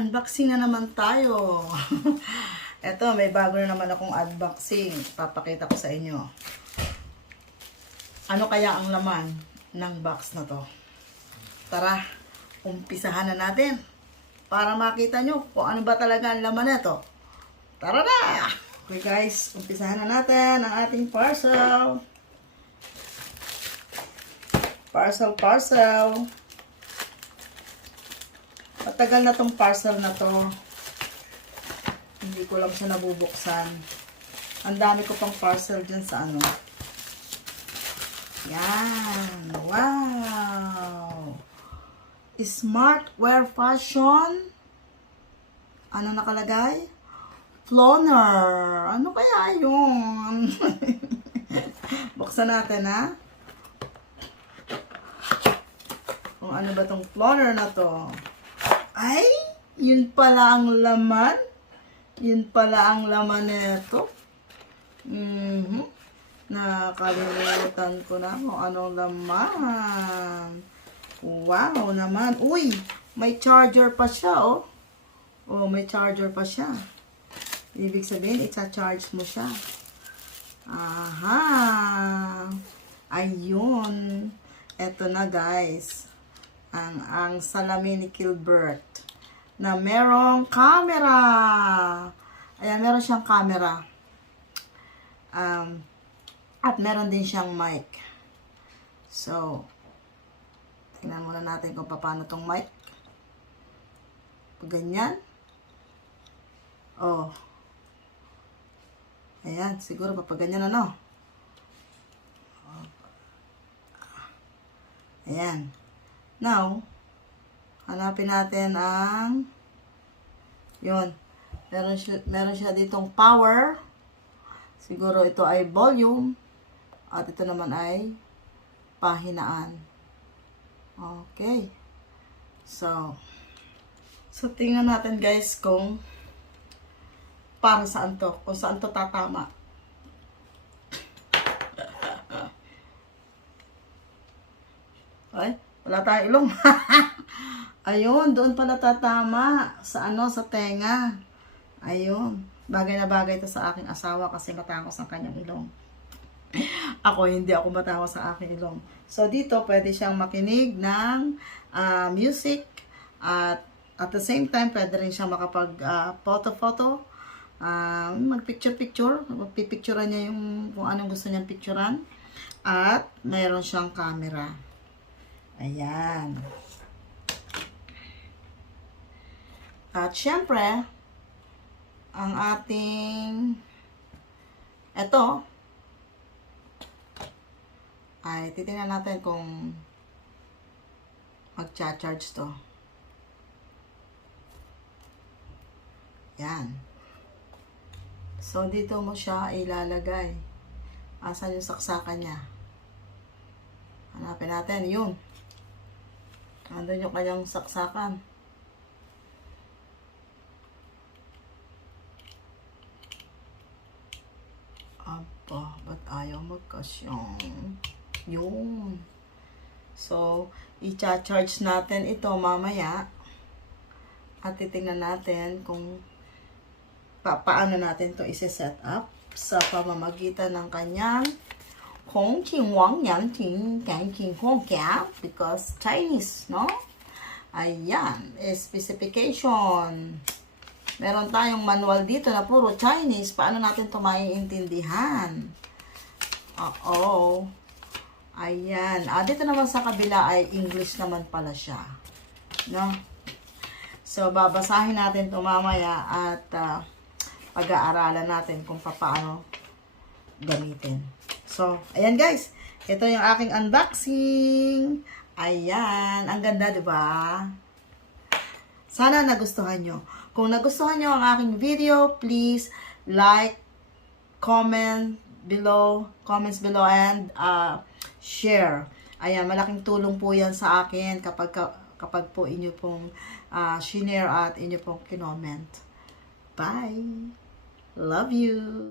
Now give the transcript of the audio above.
Unboxing na naman tayo. Eto, may bago na naman akong unboxing. Papakita ko sa inyo. Ano kaya ang laman ng box na to? Tara, umpisahan na natin. Para makita nyo kung ano ba talaga ang laman nito. Tara na! Okay guys, umpisahan na natin ang ating parcel. Parcel. Matagal na tong parcel na to. Hindi ko lang siya nabubuksan. Ang dami ko pang parcel dyan sa ano. Yan. Wow. Smart wear fashion. Ano nakalagay? Floner. Ano kaya yun? Buksan natin ha. Kung ano ba tong floner na to. Ay, yun pala ang laman. Yun pala ang laman nito. Nakalimutan ko na kung anong laman. Wow naman. Uy, may charger pa siya, oh. Oh, may charger pa siya. Ibig sabihin, i-charge mo siya. Aha. Ayun. Eto na, guys. Ang salamin ni Gilbert na merong camera. Ayan, meron siyang camera. At meron din siyang mic. So, tingnan muna natin kung paano tong mic. Ganyan. Oh. Ayan, siguro papaganyan ano. Ayan. Now, hanapin natin ang yun. Meron siya ditong power. Siguro ito ay volume. At ito naman ay pahinaan. Okay. So tingnan natin guys kung para saan to. Kung saan to tatama. Ay, wala tayong ilong. Ayun, doon pala tatama. Sa ano, sa tenga. Ayun. Bagay na bagay ito sa aking asawa kasi matangos ang kanyang ilong. Hindi ako matangos sa aking ilong. So, dito pwede siyang makinig ng music. At the same time, pwede rin siyang makapag photo-photo. Mag-picture-picture. Magpipicturean niya yung kung anong gusto niyang picturean. At mayroon siyang camera. Ayan. At syempre, ang ating eto ay titingnan natin kung mag-charge to. Yan. So, dito mo siya ilalagay. Asan yung saksakan niya? Hanapin natin. Yun. Andun yung kanyang saksakan. Aba, ba't ayaw magkasyong? Yun. So, i-charge natin ito mamaya. At titingnan natin kung paano natin ito isi-set up sa pamamagitan ng kanyang Kung Qing Wang Yang Ting Gang King Hong Kya because Chinese, no? Ayan, specification. Meron tayong manual dito na puro Chinese. Paano natin ito maiintindihan? Oo. Ayan. Dito naman sa kabila ay English naman pala siya. No? So, babasahin natin ito mamaya at pag-aaralan natin kung paano gamitin. So, ayan guys. Ito yung aking unboxing. Ayan. Ang ganda, diba? Sana nagustuhan nyo. Kung nagustuhan nyo ang aking video, please like, comments below, and share. Ayan, malaking tulong po yan sa akin kapag po inyo pong shinare at inyo pong kinoment. Bye! Love you!